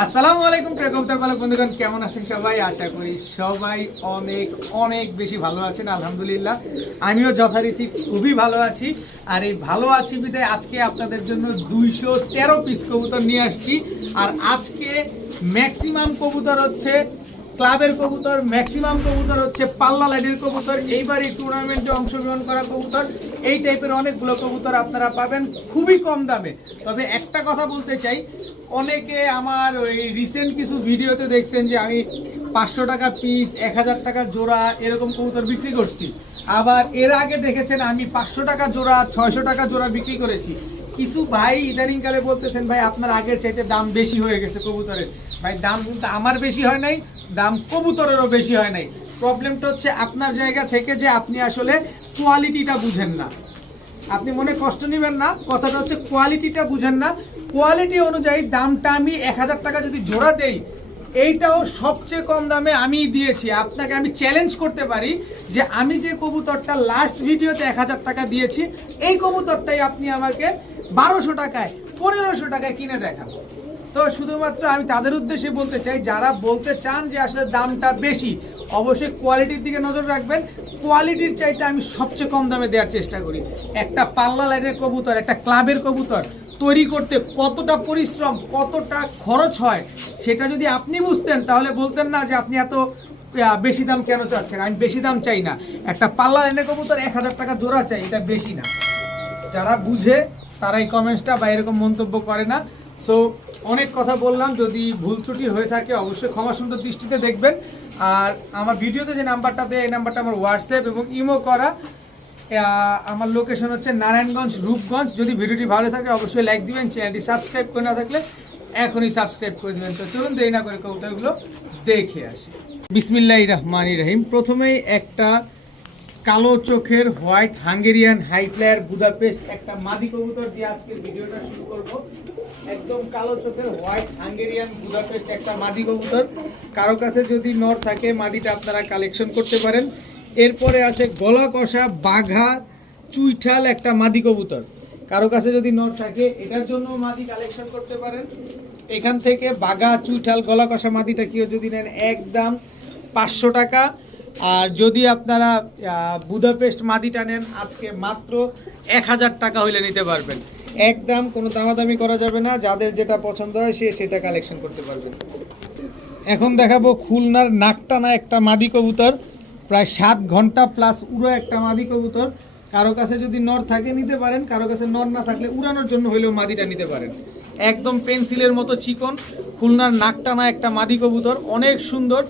আসসালামু আলাইকুম প্রিয় কবুতর পালক বন্ধুগণ, কেমন আছেন সবাই? আশা করি সবাই অনেক অনেক বেশি ভালো আছেন। আলহামদুলিল্লাহ আমিও যথারীতি খুবই ভালো আছি। আর এই ভালো আছি বিধায় আজকে আপনাদের জন্য 213 পিস কবুতর নিয়ে আসছি। আর আজকে ম্যাক্সিমাম কবুতর হচ্ছে ক্লাবের কবুতর, ম্যাক্সিমাম কবুতর হচ্ছে পাল্লা লাইনের কবুতর, এইবার এই টুর্নামেন্টে অংশগ্রহণ করা কবুতর, এই টাইপের অনেকগুলো কবুতর আপনারা পাবেন খুবই কম দামে। তবে একটা কথা বলতে চাই, অনেকে আমার ওই রিসেন্ট কিছু ভিডিওতে দেখছেন যে আমি 500 টাকা পিস, 1000 টাকা জোড়া এরকম কবুতর বিক্রি করছি। আবার এর আগে দেখেছেন আমি 500 টাকা জোড়া, 600 টাকা জোড়া বিক্রি করেছি। কিছু ভাই ইদানিংকালে বলতেছেন ভাই আপনার আগের চাইতে দাম বেশি হয়ে গেছে কবুতরের। ভাই দাম কিন্তু আমার বেশি হয় নাই, দাম কবুতরেরও বেশি হয় নাই। প্রবলেমটা হচ্ছে আপনার জায়গা থেকে যে আপনি আসলে কোয়ালিটিটা বুঝেন না। আপনি মনে কষ্ট নেবেন না, কথাটা হচ্ছে কোয়ালিটিটা বুঝেন না। কোয়ালিটি অনুযায়ী দামটা আমি 1000 টাকা যদি জোড়া দেই, এইটাও সবচেয়ে কম দামে আমি দিয়েছি। আপনাকে আমি চ্যালেঞ্জ করতে পারি যে আমি যে কবুতরটা লাস্ট ভিডিওতে 1000 টাকা দিয়েছি, এই কবুতরটাই আপনি আমাকে 1200 টাকায়, 1500 টাকায় কিনে দেখান। তো শুধুমাত্র আমি তাদের উদ্দেশ্যে বলতে চাই যারা বলতে চান যে আসলে দামটা বেশি, অবশ্যই কোয়ালিটির দিকে নজর রাখবেন। কোয়ালিটির চাইতে আমি সবচেয়ে কম দামে দেওয়ার চেষ্টা করি। একটা পাল্লা লাইনের কবুতর, একটা ক্লাবের কবুতর তৈরি করতে কতটা পরিশ্রম, কতটা খরচ হয়, সেটা যদি আপনি বুঝতেন তাহলে বলতেন না যে আপনি এত বেশি দাম কেন চাচ্ছেন। আমি বেশি দাম চাই না, একটা পাল্লা লাইনের কবুতর 1000 টাকা জোড়া চাই, এটা বেশি না। যারা বুঝে তারা এই কমেন্টসটা বা এরকম মন্তব্য করে না। সো অনেক কথা বললাম, যদি ভুল ত্রুটি হয়ে থাকে অবশ্যই ক্ষমা সুন্দর দৃষ্টিতে দেখবেন। আর আমার ভিডিওতে যে নাম্বারটা দেয়, এই নাম্বারটা আমার হোয়াটসঅ্যাপ এবং ইমো করা। আমার লোকেশন হচ্ছে নারায়ণগঞ্জ, রূপগঞ্জ। যদি ভিডিওটি ভালো থাকে অবশ্যই লাইক দিবেন, চ্যানেলটি সাবস্ক্রাইব করে না থাকলে এখনই সাবস্ক্রাইব করে দেবেন। তো চলুন দেরি না করে কবুতরগুলো দেখে আসি। বিসমিল্লাহির রহমানির রহিম। প্রথমেই একটা কালো চোখের হোয়াইট হাঙ্গেরিয়ান হাইফ্লায়ার বুদাপেস্ট একটা মাদি কবুতর দিয়ে আজকের ভিডিওটা শুরু করব। একদম কালো চোখের হোয়াইট হাঙ্গেরিয়ান বুদাপেস্ট একটা মাদি কবুতর। কারো কাছে যদি নর থাকে মাদিটা আপনারা কালেকশন করতে পারেন। এরপরে আছে গলা কষা বাঘা চুইঠাল একটা মাদি কবুতর। কারো কাছে যদি নর থাকে এটার জন্য মাদি কালেকশন করতে পারেন। এখান থেকে বাঘা চুইঠাল গলা কষা মাদিটা কেউ যদি নেন একদম 500 টাকা। আর যদি আপনারা বুদাপেস্ট মাদিটা নেন আজকে মাত্র 1000 টাকা হইলে নিতে পারবেন। একদম কোনো দামাদামি করা যাবে না, যাদের যেটা পছন্দ হয় সে সেটা কালেকশন করতে পারবেন। এখন দেখাবো খুলনার নাকটানা একটা মাদি কবুতর, প্রায় 7 ঘন্টা প্লাস উড়ো একটা মাদি কবুতর। কারো কাছে যদি নর থাকে নিতে পারেন, কারো কাছে নর না থাকলে উড়ানোর জন্য হইলেও মাদিটা নিতে পারেন। একদম পেন্সিলের মতো চিকন খুলনার নাকটানা একটা মাদি কবুতর, অনেক সুন্দর।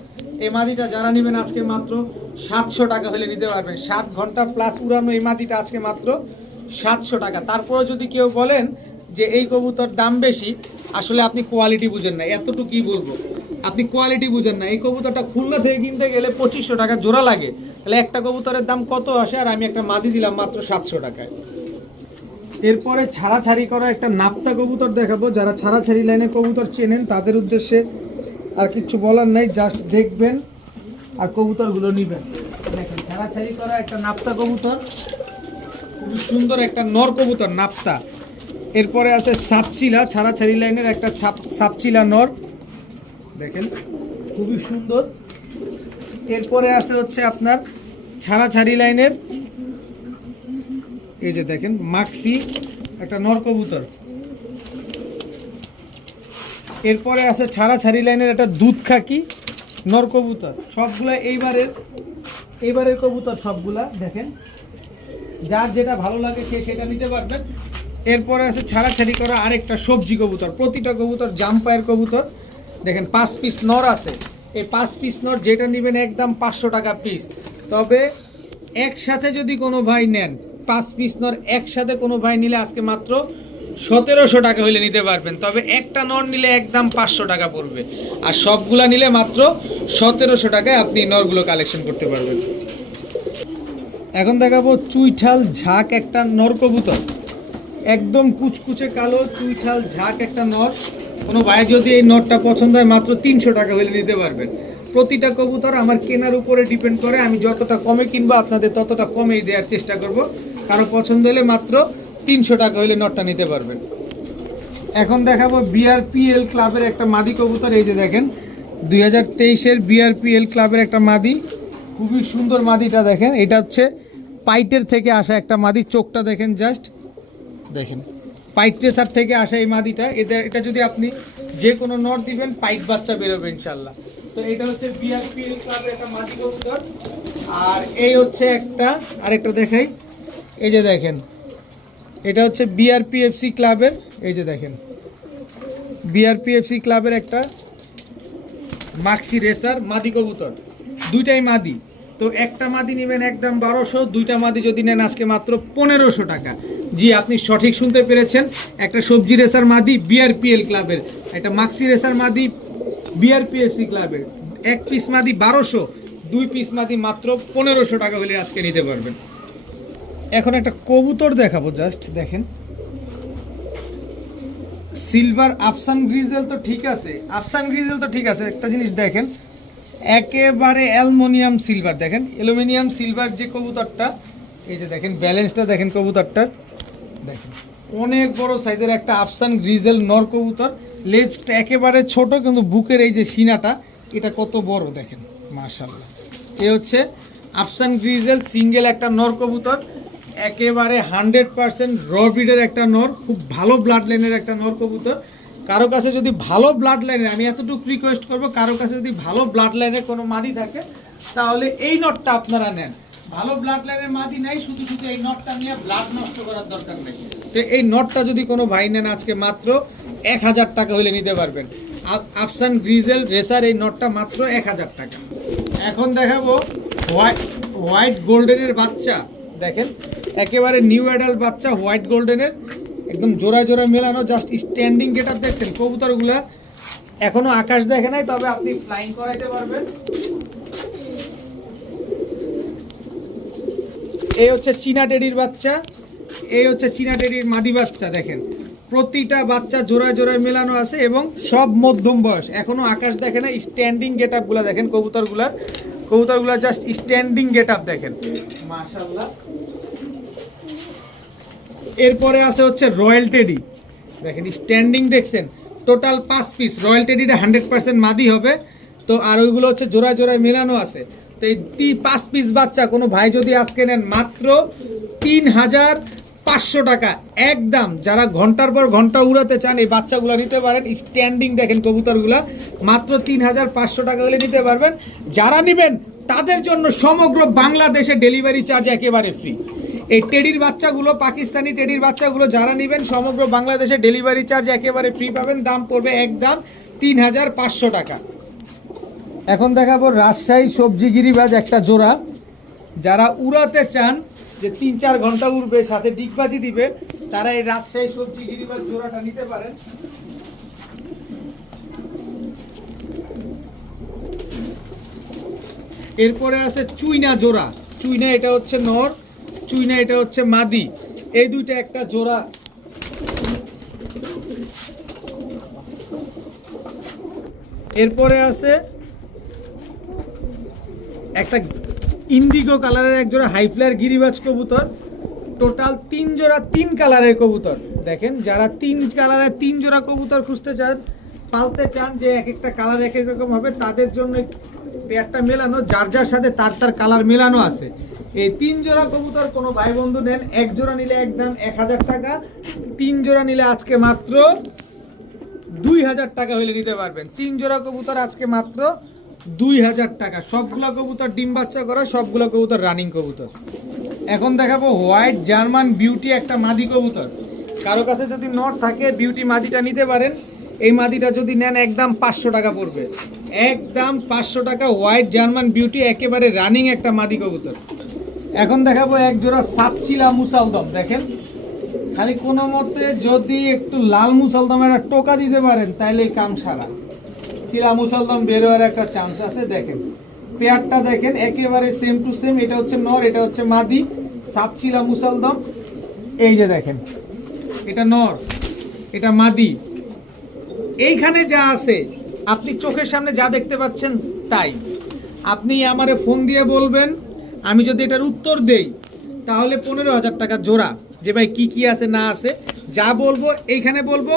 এই মাদিটা যারা নেবেন আজকে মাত্র 700 টাকা হলে নিতে পারবেন। 7 ঘন্টা প্লাস উড়ানো এই মাদিটা আজকে মাত্র 700 টাকা। তারপরে যদি কেউ বলেন যে এই কবুতর দাম বেশি, আসলে আপনি কোয়ালিটি বুঝেন না, এতটুকুই বলবো। আপনি কোয়ালিটি বুঝেন না। এই কবুতরটা খুলনা থেকে কিনতে গেলে 2500 টাকা জোড়া লাগে, তাহলে একটা কবুতরের দাম কত আসে? আর আমি একটা মাদি দিলাম মাত্র 700 টাকায়। এরপরে ছাড়াছাড়ি করা একটা নাপ্তা কবুতর দেখাবো। যারা ছাড়াছাড়ি লাইনের কবুতর চেনেন তাদের উদ্দেশ্যে আর কিছু বলার নাই, জাস্ট দেখবেন আর কবুতরগুলো নেবেন। দেখেন ছাড়াছাড়ি করা একটা নাপ্তা কবুতর, খুবই সুন্দর একটা নর কবুতর নাপ্তা। এরপরে আছে সাপচিলা, ছাড়াছাড়ি লাইনের একটা সাপচিলা নর, দেখেন খুবই সুন্দর। এরপরে আছে হচ্ছে আপনার ছাড়াছাড়ি লাইনের এই যে দেখেন মাক্সি একটা নর কবুতর। এরপরে আছে ছাড়াছাড়ি লাইনের একটা দুধ খাকি নর কবুতর। সবগুলা এইবারের কবুতর সবগুলা, দেখেন যার যেটা ভালো লাগে সে সেটা নিতে পারবেন। এরপরে আছে ছাড়াছাড়ি করা আরেকটা সবজি কবুতর, প্রতিটা কবুতর জাম্পায়ের কবুতর। দেখেন 5 পিস নর আছে। এই 5 পিস নর যেটা নেবেন একদম 500 টাকা পিস। তবে একসাথে যদি কোনো ভাই নেন, 5 পিস নর একসাথে কোনো ভাই নিলে আজকে মাত্র 1700 টাকা হইলে নিতে পারবেন। তবে একটা নর নিলে একদম 500 টাকা পড়বে, আর সবগুলা নিলে মাত্র 1700 টাকায় আপনি নরগুলো কালেকশন করতে পারবেন। এখন দেখাবো চুইঠাল ঝাঁক একটা নর কবুতর, একদম কুচকুচে কালো চুইঠাল ঝাঁক একটা নর। কোনো ভাই যদি এই নরটা পছন্দ হয় মাত্র 300 টাকা হইলে নিতে পারবেন। প্রতিটা কবুতর আমার কেনার উপরে ডিপেন্ড করে, আমি যতটা কমে কিনবো আপনাদের ততটা কমেই দেওয়ার চেষ্টা করব। কারো পছন্দ হলে মাত্র 300 টাকা হইলে নটটা নিতে পারবেন। এখন দেখাবো বিআরপিএল ক্লাবের একটা মাদি কবুতর। এই যে দেখেন 2023-এর বিআরপিএল ক্লাবের একটা মাদি, খুবই সুন্দর মাদিটা দেখেন। এটা হচ্ছে পাইটের থেকে আসা একটা মাদি, চোখটা দেখেন, জাস্ট দেখেন পাইট ট্রেসার থেকে আসা এই মাদিটা। এটা যদি আপনি যে কোনো নর দিবেন পাইট বাচ্চা বেরোবে ইনশাল্লাহ। তো এটা হচ্ছে বিআরপিএল ক্লাবের একটা মাদি কবুতর। আর এই হচ্ছে আরেকটা দেখাই, এই যে দেখেন এটা হচ্ছে বিআরপিএফসি ক্লাবের, এই যে দেখেন বিআরপিএফসি ক্লাবের একটা মাক্সি রেসার মাদি কবুতর, দুইটাই মাদি। তো একটা মাদি নেবেন একদম 1200, দুইটা মাদি যদি নেন আজকে মাত্র 1500 টাকা। জি, আপনি সঠিক শুনতে পেরেছেন, একটা সবজি রেসার মাদি বিআরপিএল ক্লাবের, একটা মাক্সি রেসার মাদি বিআরপিএফসি ক্লাবের, এক পিস মাদি 1200, দুই পিস মাদি মাত্র 1500 টাকা হলে আজকে নিতে পারবেন। এখন একটা কবুতর দেখাবো, জাস্ট দেখেন সিলভার আফসান গ্রিজেল। তো ঠিক আছে, আফসান গ্রিজেল তো ঠিক আছে, একটা জিনিস দেখেন একেবারে অ্যালুমিনিয়াম সিলভার, দেখেন অ্যালুমিনিয়াম সিলভার যে কবুতরটা, এই যে দেখেন ব্যালেন্সটা দেখেন কবুতরটার, দেখেন অনেক বড় সাইজের একটা আফসান গ্রিজেল নর কবুতর। লেজটা একেবারে ছোট, কিন্তু বুকের এই যে সিনাটা এটা কত বড় দেখেন, মাশাআল্লাহ। এ হচ্ছে আফসান গ্রিজেল সিঙ্গেল একটা নর কবুতর, একেবারে 100% র ব্রিডের একটা নর, খুব ভালো ব্লাড লাইনের একটা নর কবুতর। কারো কাছে যদি ভালো ব্লাড লাইনের, আমি এতটুকু রিকোয়েস্ট করবো, কারো কাছে যদি ভালো ব্লাড লাইনের কোনো মাদি থাকে তাহলে এই নটটা আপনারা নেন। ভালো ব্লাড লাইনের মাদি নাই, শুধু শুধু এই নটটা নিয়ে ব্লাড নষ্ট করার দরকার নেই। তো এই নটটা যদি কোনো ভাই নেন আজকে মাত্র 1000 টাকা হলে নিতে পারবেন। আফসান গ্রিজেল রেসার এই নটটা মাত্র 1000 টাকা। এখন দেখাবো হোয়াইট গোল্ডেনের বাচ্চা, দেখেন একেবারে নিউ অ্যাডাল্ট বাচ্চা হোয়াইট গোল্ডেনের, একদম জোড়ায় জোড়ায় মেলানো, জাস্ট স্ট্যান্ডিং গেটআপ দেখছেন। কবুতরগুলা এখনো আকাশ দেখে নাই, তবে আপনি ফ্লাইং করাইতে পারবেন। এই হচ্ছে চীনা টেডির বাচ্চা, এই হচ্ছে চীনা টেডির মাদি বাচ্চা। দেখেন প্রতিটা বাচ্চা জোড়ায় জোড়ায় মেলানো আছে এবং সব মধ্যম বয়স, এখনো আকাশ দেখে না। স্ট্যান্ডিং গেটআপগুলা দেখেন কবুতরগুলা জাস্ট স্ট্যান্ডিং গেটআপ দেখেন, মাশাআল্লাহ। এরপরে আছে হচ্ছে রয়্যাল টেডি, দেখেন স্ট্যান্ডিং দেখছেন, টোটাল 5 পিস। রয়্যাল টেডিটা 100% মাদি হবে, তো আর ওইগুলো হচ্ছে জোড়ায় জোড়ায় মেলানো আছে। তো এই 5 পিস বাচ্চা কোনো ভাই যদি আজকে নেন মাত্র 3500 টাকা একদম। যারা ঘন্টার পর ঘন্টা উড়াতে চান এই বাচ্চাগুলো নিতে পারেন। স্ট্যান্ডিং দেখেন কবুতরগুলা, মাত্র 3500 টাকা হলে নিতে পারবেন। যারা নেবেন তাদের জন্য সমগ্র বাংলাদেশে ডেলিভারি চার্জ একেবারে ফ্রি। এই টেডির বাচ্চাগুলো, পাকিস্তানি টেডির বাচ্চাগুলো যারা নেবেন সমগ্র বাংলাদেশে ডেলিভারি চার্জ একেবারে ফ্রি পাবেন। দাম পড়বে একদম 3500 টাকা। এখন দেখাবো রাজশাহী সবজি গিরিবাজ একটা জোড়া। যারা উড়াতে চান যে 3-4 ঘন্টা উড়বে, সাথে ডিগবাজি দিবে, তারা এই রাজশাহী সবজি গিরিবাজ জোড়াটা নিতে পারেন। এরপরে আছে চুইনা জোড়া, চুইনা এটা হচ্ছে নর, চুইনা এটা হচ্ছে মাদি, এই দুইটা একটা জোড়া। এরপরে আছে একটা ইন্ডিগো কালারের এক জোড়া হাই ফ্লায়ার গিরিবাজ কবুতর। টোটাল 3 জোড়া 3 কালারের কবুতর। দেখেন যারা 3 কালারের 3 জোড়া কবুতর খুঁজতে চান, পালতে চান, যে এক একটা কালার এক এক রকম হবে, তাদের জন্য পেয়ারটা মেলানো, যার যার সাথে তার কালার মেলানো আছে। এই 3 জোড়া কবুতর কোনো ভাই বন্ধু নেন, এক জোড়া নিলে একদম 1000 টাকা, 3 জোড়া নিলে আজকে মাত্র 2000 টাকা হলে নিতে পারবেন। 3 জোড়া কবুতর আজকে মাত্র 2000 টাকা। সবগুলো কবুতর ডিম বাচ্চা করা, সবগুলো কবুতর রানিং কবুতর। এখন দেখাবো হোয়াইট জার্মান বিউটি একটা মাদি কবুতর। কারো কাছে যদি নট থাকে বিউটি মাদিটা নিতে পারেন। এই মাদিটা যদি নেন একদম 500 টাকা পড়বে, একদম 500 টাকা। হোয়াইট জার্মান বিউটি একেবারে রানিং একটা মাদি কবুতর। এখন দেখাবো এক জোড়া সাপচিলা মুসালদম। দেখেন খালি কোনো মতে যদি একটু লাল মুসালদমের একটা টোকা দিতে পারেন তাহলে এই কাম সারা। চিলা মুসালদম বের হওয়ার একটা চান্স আছে। দেখেন পেয়ারটা দেখেন একেবারে সেম টু সেম, এটা হচ্ছে নর, এটা হচ্ছে মাদি। সাপচিলা মুসালদম, এই যে দেখেন এটা নর, এটা মাদি। এইখানে যা আছে আপনি চোখের সামনে যা দেখতে পাচ্ছেন তাই। আপনি আমারে ফোন দিয়ে বলবেন, আমি যদি এটার উত্তর দেই তাহলে 15000 টাকা জোড়া, যে ভাই কি কি আছে না আছে যা বলবো এইখানে বলবো,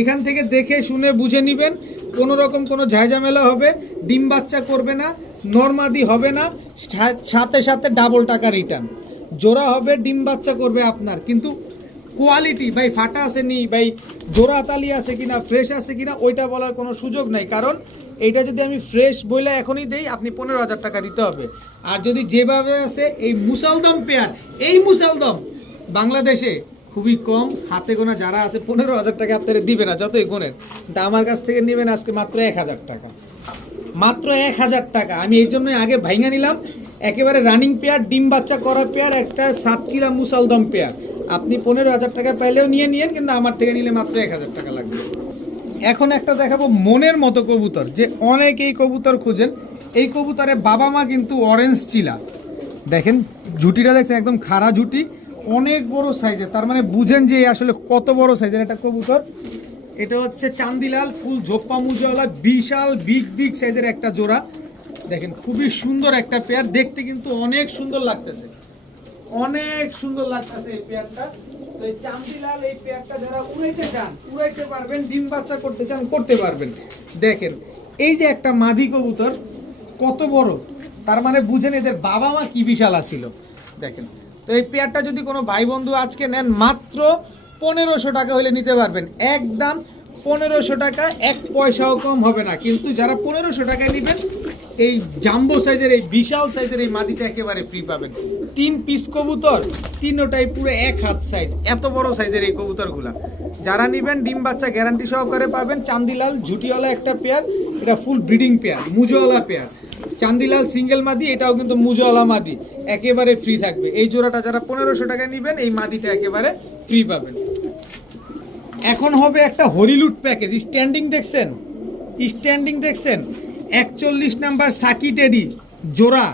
এখান থেকে দেখে শুনে বুঝে নেবেন, কোনো রকম কোনো ঝামেলা হবে, ডিম বাচ্চা করবে না, নরমাদি হবে না, সাথে সাথে ডাবল টাকা রিটার্ন। জোড়া হবে, ডিম বাচ্চা করবে আপনার, কিন্তু কোয়ালিটি ভাই ফাটা আছে নি ভাই, জোড়া তালি আছে কিনা, ফ্রেশ আছে কিনা ওইটা বলার কোনো সুযোগ নাই। কারণ এইটা যদি আমি ফ্রেশ বইলে এখনই দেই, আপনি 15,000 টাকা দিতে হবে। আর যদি যেভাবে আছে এই মুসালদম পেয়ার, এই মুসালদম বাংলাদেশে খুবই কম, হাতে গোনা যারা আছে 15,000 টাকা আপনারা দিবে না যতই গোনেন, কিন্তু আমার কাছ থেকে নেবেন আজকে মাত্র 1,000 টাকা, মাত্র 1,000 টাকা। আমি এই জন্যই আগে ভাইঙা নিলাম, একেবারে রানিং পেয়ার, ডিম বাচ্চা করা পেয়ার, একটা সাতচিরা মুসালদম পেয়ার। আপনি 15,000 টাকা পাইলেও নিয়ে নিয়েন, কিন্তু আমার থেকে নিলে মাত্র 1,000 টাকা লাগবে। এখন একটা দেখাবো মনের মতো কবুতর, যে অনেক এই কবুতর খুঁজেন। এই কবুতরে বাবা মা কিন্তু অরেঞ্জ চিলা, দেখেন ঝুটিটা দেখছেন একদম খাড়া ঝুটি, অনেক বড় সাইজের, তার মানে বুঝেন যে আসলে কত বড় সাইজের একটা কবুতর। এটা হচ্ছে চান্দিলাল, ফুল ঝোপ্পা মুজওয়ালা, বিশাল বিগ সাইজের একটা জোড়া। দেখেন খুবই সুন্দর একটা পেয়ার, দেখতে কিন্তু অনেক সুন্দর লাগতেছে, অনেক সুন্দর লাগতেছে এই পেয়ারটা। তো এই চান্দিলাল এই পেয়ারটা যারা উড়াইতে চান উড়াইতে পারবেন, ডিম বাচ্চা করতে চান করতে পারবেন। দেখেন এই যে একটা মাদি কবুতর কত বড়, তার মানে বুঝেন এদের বাবা মা কি বিশাল আছিল। দেখেন, তো এই পেয়ারটা যদি কোনো ভাই বন্ধু আজকে নেন, মাত্র 1500 টাকা হলে নিতে পারবেন, একদম 1500 টাকা, এক পয়সাও কম হবে না। কিন্তু যারা 1500 টাকায় নেবেন, এই জাম্বো সাইজের এই বিশাল সাইজের এই মাদিটা একেবারে ফ্রি পাবেন। 3 পিস কবুতর, তিনটাই পুরো 1 হাত সাইজ, এত বড় সাইজের এই কবুতরগুলা যারা নেবেন ডিম বাচ্চা গ্যারান্টি সহকারে পাবেন। চান্দিলাল ঝুটিওয়ালা একটা পেয়ার, এটা ফুল ব্রিডিং পেয়ার, মুজওয়ালা পেয়ার। চান্দিলাল সিঙ্গেল মাদি, এটাও কিন্তু মুজওয়ালা মাদি, একেবারে ফ্রি থাকবে। এই জোড়াটা যারা 1500 টাকা নেবেন, এই মাদিটা একেবারে ফ্রি পাবেন। এখন হবে একটা হরিলুট প্যাকেজ, স্ট্যান্ডিং দেখছেন, স্ট্যান্ডিং দেখছেন, 41 নাম্বার সাকি টেডি জোড়া,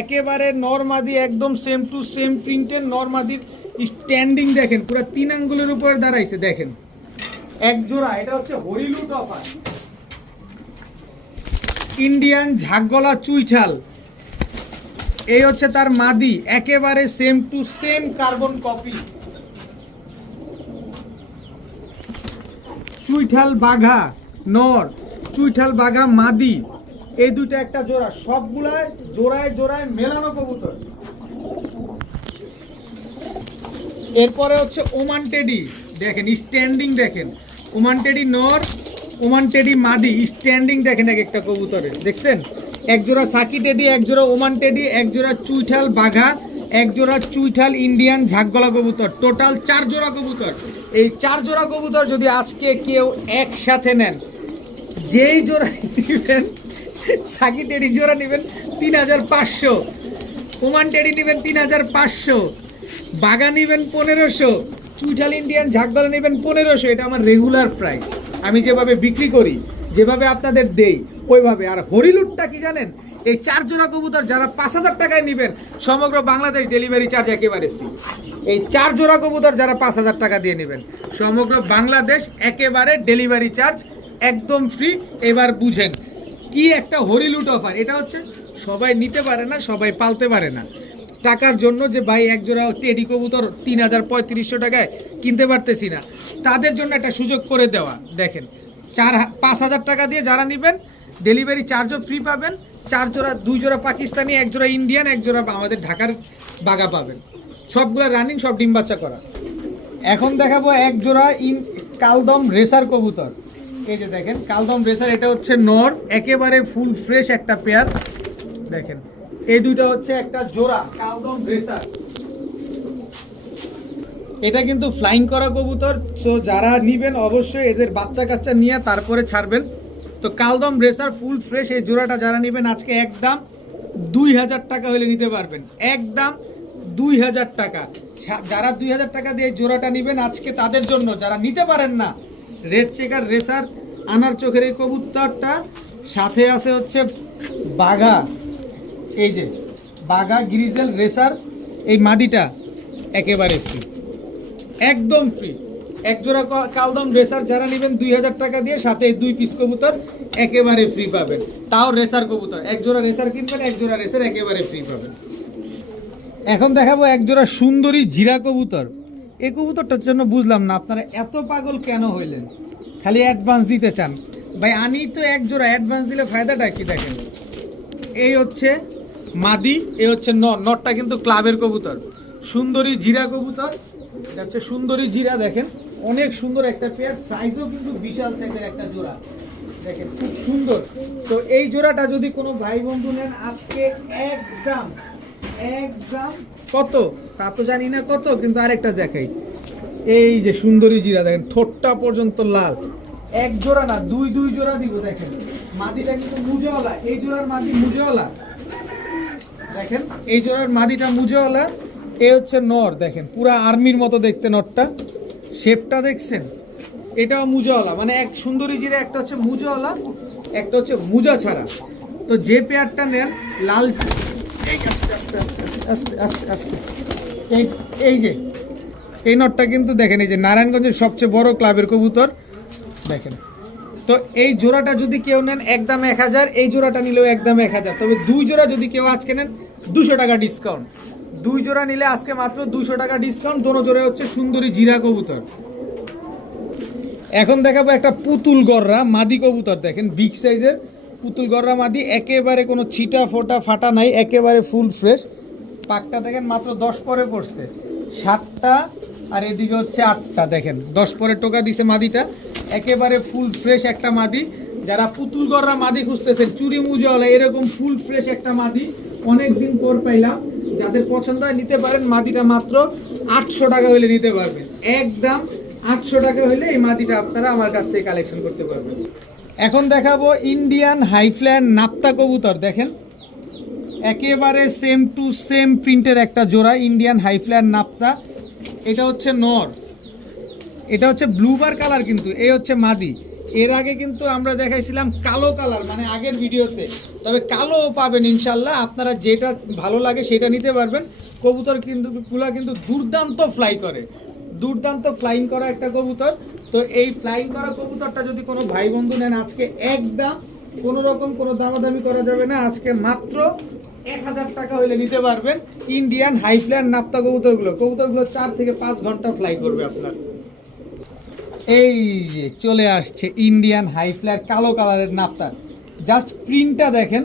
একেবারে নরমাদি, একদম সেম টু সেম প্রিন্টের নরমাদির স্ট্যান্ডিং দেখেন, পুরো 3 আঙ্গুলের উপরে দাঁড়াইছে। দেখেন এক জোড়া, এটা হচ্ছে হরিলুট অফার। ইন্ডিয়ান ঝাকগলা চুইঠাল, এই হচ্ছে তার মাদি, একেবারে same to same carbon copy. চুইঠাল বাঘা নর, চুইঠাল বাঘা মাদি, এই দুইটা একটা জোড়া, সবগুলায় জোড়ায় জোড়ায় মেলানো কবুতর। এরপরে হচ্ছে ওমান টেডি, দেখেন স্ট্যান্ডিং দেখেন, ওমান টেডি নর, ওমান টেডি মাদি, স্ট্যান্ডিং দেখেন এক একটা কবুতরের, দেখছেন এক জোড়া সাকি টেডি, এক জোড়া ওমান টেডি, এক জোড়া চুইঠাল বাঘা, এক জোড়া চুইঠাল ইন্ডিয়ান ঝাকগলা কবুতর, টোটাল 4 জোড়া কবুতর। এই 4 জোড়া কবুতর যদি আজকে কেউ একসাথে নেন, যেই জোড়া নেবেন, সাকি টেডি জোড়া নেবেন 3,500, ওমান টেডি নেবেন 3,500, বাঘা নেবেন 1500, চুইঠাল ইন্ডিয়ান ঝাকগলা নেবেন 1500। এটা আমার রেগুলার প্রাইস, আমি যেভাবে বিক্রি করি, যেভাবে আপনাদের দেই ওইভাবে। আর হরিলুটটা কি জানেন, এই 4 জোড়া কবুতর যারা 5,000 টাকায় নেবেন, সমগ্র বাংলাদেশ ডেলিভারি চার্জ একেবারে ফ্রি। এই 4 জোড়া কবুতর যারা 5,000 টাকা দিয়ে নেবেন, সমগ্র বাংলাদেশ একেবারে ডেলিভারি চার্জ একদম ফ্রি। এবার বুঝেন কি একটা হরিলুট অফার, এটা হচ্ছে সবাই নিতে পারে না, সবাই পালতে পারে না টাকার জন্য, যে ভাই এক জোড়া টেডি কবুতর 3,3500 টাকায় কিনতে পারতেছি না, তাদের জন্য একটা সুযোগ করে দেওয়া। দেখেন 5,000 টাকা দিয়ে যারা নেবেন, ডেলিভারি চার্জও ফ্রি পাবেন। 4 জোড়া, 2 জোড়া পাকিস্তানি, 1 জোড়া ইন্ডিয়ান, 1 জোড়া আমাদের ঢাকার বাঘা পাবেন, সবগুলা রানিং, সব ডিম বাচ্চা করা। এখন দেখাবো 1 জোড়া কালদম রেসার কবুতর, এই যে দেখেন কালদম রেসার, এটা হচ্ছে নর, একেবারে ফুল ফ্রেশ একটা পেয়ার। দেখেন এই দুইটা হচ্ছে একটা জোড়া কালদম রেসার, এটা কিন্তু ফ্লাইং করা কবুতর। সো যারা নিবেন অবশ্যই এদের বাচ্চা কাচ্চা নিয়ে তারপরে ছাড়বেন। তো কালদম রেসার ফুল ফ্রেশ এই জোড়াটা যারা নেবেন, আজকে একদম 2,000 টাকা হলে নিতে পারবেন, একদম 2,000 টাকা। যারা 2,000 টাকা দিয়ে জোড়াটা নেবেন আজকে, তাদের জন্য যারা নিতে পারেন না, রেড চেকার রেসার আনার চোখের এই কবুতরটা, সাথে আছে হচ্ছে বাঘা, এই যে বাঘা গ্রিজেল রেসার, এই মাদিটা একেবারে ফ্রি, একদম ফ্রি। 1 জোড়া কালদম রেসার যারা নেবেন 2,000 টাকা দিয়ে, সাথে 2 পিস কবুতর একেবারে ফ্রি পাবেন, তাও রেসার কবুতর। 1 জোড়া রেসার কিনবেন, 1 জোড়া রেসার একেবারে ফ্রি পাবেন। এখন দেখাবো 1 জোড়া সুন্দরী জিরা কবুতর। এই কবুতরটার জন্য বুঝলাম না আপনারা এত পাগল কেন হইলেন। খালি অ্যাডভান্স দিতে চান, ভাই আনি তো এক জোড়া, অ্যাডভান্স দিলে ফায়দাটা কি দেখেন। এই হচ্ছে মাদি, এই হচ্ছে নর। নরটা কিন্তু ক্লাবের কবুতর, সুন্দরী জিরা কবুতর। এটা হচ্ছে সুন্দরী জিরা, দেখেন অনেক সুন্দর একটা পেয়ার, সাইজও কিন্তু বিশাল সাইজের একটা জোড়া, দেখেন খুব সুন্দর। তো এই জোড়াটা যদি কোনো ভাই বন্ধু নেন আজকে একদম একদম কত তা তো জানি না কত, কিন্তু আরেকটা দেখাই, এই যে সুন্দরী জিরা দেখেন ঠোঁটটা পর্যন্ত লাল, এক জোড়া না দুই জোড়া দিব। দেখেন মাদিটা কিন্তু মুজেওয়ালা, এই জোড়ার মাদি মুজেওয়ালা, দেখেন এই জোড়ার মাদিটা মুজেওয়ালা। এ হচ্ছে নর, দেখেন পুরা আর্মির মতো দেখতে নরটা, শেপটা দেখছেন, এটাও মুজাওয়ালা, মানে এক সুন্দরী জিরা, একটা হচ্ছে মুজাওয়ালা, একটা হচ্ছে মুজা ছাড়া। তো যে পেয়ারটা নেন লাল, আস্তে আস্তে আস্তে আস্তে আস্তে আস্তে এই যে এই নটটা কিন্তু দেখেন, এই যে নারায়ণগঞ্জের সবচেয়ে বড় ক্লাবের কবুতর দেখেন। তো এই জোড়াটা যদি কেউ নেন একদম 1000, এই জোড়াটা নিলেও একদম 1000। তবে দুই জোড়া যদি কেউ আজকে নেন 200 টাকা ডিসকাউন্ট, দুই জোড়া নিলে আজকে মাত্র 200 টাকা ডিসকাউন্ট। দোনো জোড়া হচ্ছে সুন্দরী জিরা কবুতর। এখন দেখাবো একটা পুতুল গররা মাদি কবুতর, দেখেন বিগ সাইজের পুতুল গররা মাদি, একেবারে কোনো ছিটা ফোটা ফাটা নাই, একেবারে ফুল ফ্রেশ। পাকটা দেখেন মাত্র 10 পরে পড়ছে, 7টা আর এদিকে হচ্ছে 8টা, দেখেন 10 পরে টোকা দিছে মাদিটা, একেবারে ফুল ফ্রেশ একটা মাদি। যারা পুতুল গররা মাদি খুঁজতেছেন চুরি মুজওয়ালা এরকম ফুল ফ্রেশ একটা মাদি অনেক দিন পর পাইলাম, যাদের পছন্দ হয় নিতে পারেন। মাদিটা মাত্র 800 টাকা হলে নিতে পারবেন, একদম 800 টাকা হলে এই মাদিটা আপনারা আমার কাছ থেকে কালেকশন করতে পারবেন। এখন দেখাবো ইন্ডিয়ান হাইফ্ল্যান নাপ্তা কবুতর, দেখেন একেবারে সেম টু সেম প্রিন্টের একটা জোড়া ইন্ডিয়ান হাইফ্ল্যান নাপ্তা। এটা হচ্ছে নর, এটা হচ্ছে ব্লুবার কালার, কিন্তু এই হচ্ছে মাদি। এর আগে কিন্তু আমরা দেখাইছিলাম কালো কালার, মানে আগের ভিডিওতে, তবে কালো পাবেন ইনশাল্লাহ, আপনারা যেটা ভালো লাগে সেটা নিতে পারবেন। কবুতর কিন্তু গুলা কিন্তু দুর্দান্ত ফ্লাই করে, দুর্দান্ত ফ্লাইং করা একটা কবুতর। তো এই ফ্লাইং করা কবুতরটা যদি কোনো ভাই বন্ধু নেন আজকে একদম কোনো রকম কোনো দামাদামি করা যাবে না, আজকে মাত্র 1000 টাকা হইলে নিতে পারবেন ইন্ডিয়ান হাইফ্ল্যান নাপ্তা কবুতরগুলো। কবুতরগুলো 4 থেকে 5 ঘন্টা ফ্লাই করবে আপনার। এই যে চলে আসছে ইন্ডিয়ান হাইফ্ল্যার কালো কালারের নাপ্তা, জাস্ট প্রিন্টটা দেখেন,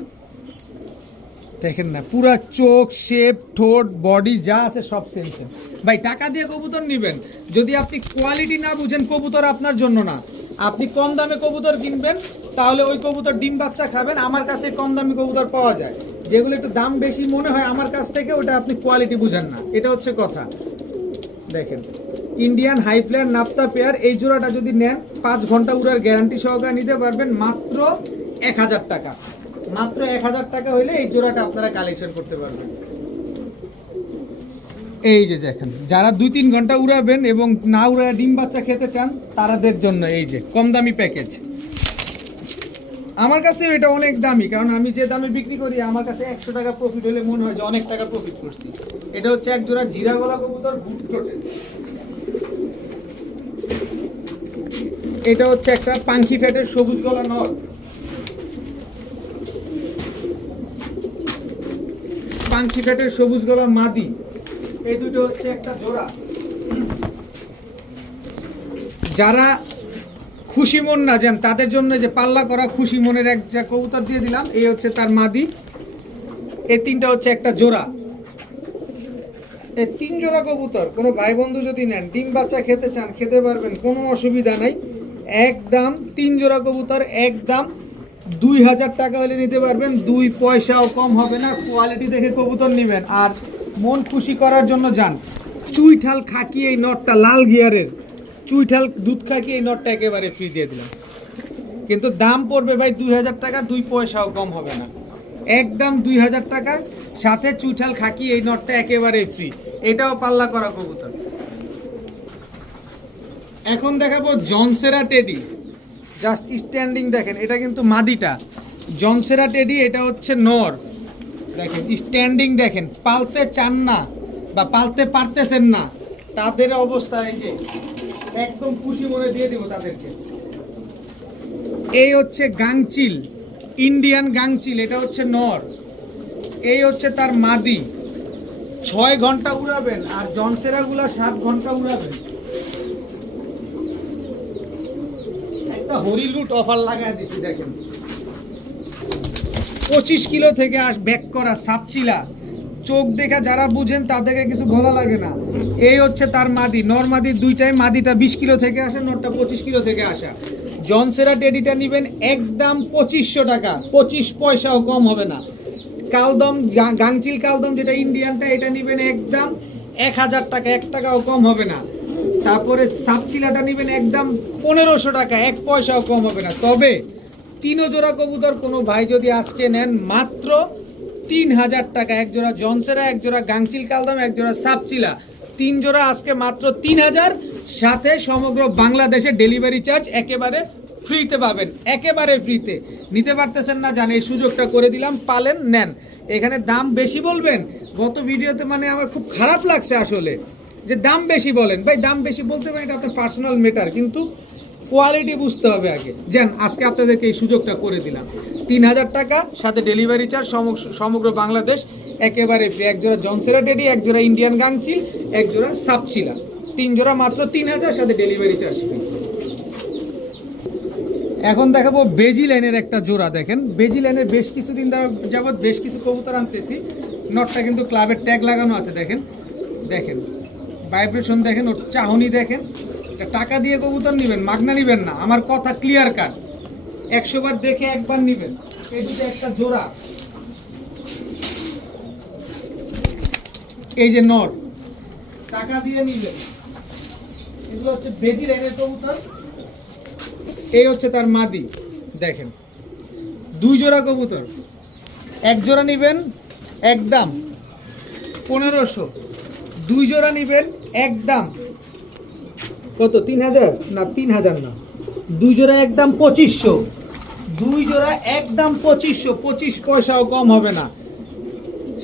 দেখেন না পুরা চোখ শেপ ঠোঁট বডি যা আছে সব সেম সেম। ভাই টাকা দিয়ে কবুতর নেবেন, যদি আপনি কোয়ালিটি না বুঝেন কবুতর আপনার জন্য না। আপনি কম দামে কবুতর কিনবেন, তাহলে ওই কবুতর ডিম বাচ্চা খাবেন। আমার কাছে কম দামি কবুতর পাওয়া যায়, যেগুলো একটু দাম বেশি মনে হয় আমার কাছ থেকে, ওটা আপনি কোয়ালিটি বুঝেন না, এটা হচ্ছে কথা। দেখেন ইন্ডিয়ান হাইফ্ল্যার নাপ্তা পেয়ার, এই জোড়াটা যদি নেন 5 ঘন্টা উড়ার গ্যারান্টি সহকারে নিতে পারবেন মাত্র 1000 টাকা। মাত্র 1000 টাকা হইলে এই জোড়াটা আপনারা কালেকশন করতে পারবেন। এই যে দেখেন যারা 2-3 ঘন্টা উড়াবেন এবং না উড়ায় ডিম বাচ্চা খেতে চান তাদের জন্য এই যে কম দামি প্যাকেজ। আমার কাছে এটা অনেক দামি, কারণ আমি যে দামে বিক্রি করি আমার কাছে 100 টাকা প্রফিট হলে মনে হয় যে অনেক টাকা প্রফিট করছি। এটা হচ্ছে এক জোড়া জিরা গলা কবুতর বুট ঠোঁটের। এটা হচ্ছে একটা পাঙ্খি ফ্যাটের সবুজ গলা নর, পাঙ্খি ফ্যাটের সবুজ গলা মাদি। এই দুটো হচ্ছে একটা জোড়া। যারা খুশি মন না যান তাদের জন্য যে পাল্লা করা খুশি মনের এক যা কবুতর দিয়ে দিলাম, এই হচ্ছে তার মাদি। এই 3টা হচ্ছে একটা জোড়া। এই 3 জোড়া কবুতর কোনো ভাই বন্ধু যদি নেন ডিম বাচ্চা খেতে চান খেতে পারবেন, কোনো অসুবিধা নাই। একদম 3 জোড়া কবুতর একদম 2000 টাকা হলে নিতে পারবেন, 2 পয়সাও কম হবে না। কোয়ালিটি দেখে কবুতর নেবেন আর মন খুশি করার জন্য যান। চুইঠাল খাকি এই নটটা লাল গিয়ারের, চুইঠাল দুধ খাকি এই নটটা একেবারে ফ্রি দিয়ে দিলাম, কিন্তু দাম পড়বে ভাই 2000 টাকা, 2 পয়সাও কম হবে না, একদম 2000 টাকা। সাথে চুইঠাল খাকি এই নটটা একেবারে ফ্রি, এটাও পাল্লা করা কবুতর। এখন দেখাবো জনসেরা টেডি, জাস্ট স্ট্যান্ডিং দেখেন, এটা কিন্তু মাদিটা জনসেরা টেডি, এটা হচ্ছে নর। দেখেন স্ট্যান্ডিং দেখেন, পালতে চান না বা পালতে পারতেছেন না তাদের অবস্থা এই যে একদম খুশি মনে দিয়ে দিব তাদেরকে। এই হচ্ছে গাংচিল, ইন্ডিয়ান গাংচিল, এটা হচ্ছে নর। এই হচ্ছে তার মাদি। 6 ঘন্টা উড়াবেন আর জনসেরাগুলা 7 ঘন্টা উড়াবেন। একটা হরিলুট অফার লাগায় দিচ্ছি দেখেন, 25 কিলো থেকে ব্যাক করা সাপচিলা, চোখ দেখা যারা বুঝেন তাদেরকে কিছু বলা লাগে না। এই হচ্ছে তার মাদি, নর মাদি দুইটাই, মাদিটা 20 কিলো থেকে আসা, নরটা 25 কিলো থেকে আসা। জনসেরা টেডিটা নেবেন একদম 2500 টাকা, 25 পয়সাও কম হবে না। কালদম গাংচিল কালদম যেটা ইন্ডিয়ানটা, এটা নেবেন একদম 1000 টাকা, 1 টাকাও কম হবে না। তারপরে সাপচিলাটা নেবেন একদম 1500 টাকা, 1 পয়সাও কম হবে না। তবে 3 জোড়া কবুতর কোনো ভাই যদি আজকে নেন মাত্র 3000 টাকা, এক জোড়া জনসেরা, এক জোড়া গাংচিল কালদম, এক জোড়া সাপচিলা, 3 জোড়া আজকে মাত্র 3000, সাথে সমগ্র বাংলাদেশে ডেলিভারি চার্জ একেবারে ফ্রিতে পাবেন, একেবারে ফ্রিতে। নিতে পারতেছেন না জানে, এই সুযোগটা করে দিলাম, পালেন নেন। এখানে দাম বেশি বলবেন, গত ভিডিওতে মানে আমার খুব খারাপ লাগছে আসলে যে দাম বেশি বলেন। ভাই দাম বেশি বলতে পারেন, এটা আপনার পার্সোনাল ম্যাটার, কিন্তু কোয়ালিটি বুঝতে হবে আগে। যেন আজকে আপনাদেরকে এই সুযোগটা করে দিলাম, 3000 টাকা সাথে ডেলিভারি চার্জ সমগ্র বাংলাদেশ একেবারে ফ্রি। এক জোড়া জনসেরা টেডি, এক জোড়া ইন্ডিয়ান গাংচিল, এক জোড়া সাপচিলা, 3 জোড়া মাত্র 3000 সাথে ডেলিভারি চার্জ ফ্রি। এখন দেখাবো বেজি লাইনের একটা জোড়া। দেখেন বেজি লাইনের বেশ কিছুদিন যাবত বেশ কিছু কবুতর আনতেছি, নটটা কিন্তু ক্লাবের ট্যাগ লাগানো আছে। দেখেন দেখেন ভাইব্রেশন দেখেন, ওর চাহনি দেখেন। টাকা দিয়ে কবুতর নেবেন, মাগনা নেবেন না, আমার কথা ক্লিয়ার কাট। 100 বার দেখে একবার নেবেন। এই দুটো একটা জোড়া, এই যে নট, টাকা দিয়ে নিবেন। এগুলো হচ্ছে বেজি লাইনের কবুতর। এই হচ্ছে তার মাদি, দেখেন 2 জোড়া কবুতর, 1 জোড়া নেবেন একদম 1500, 2 জোড়া নেবেন একদম কত, 3000 না, 3000 না, 2 জোড়া একদম 2500, 2 জোড়া একদম 2500, 25 পয়সাও কম হবে না।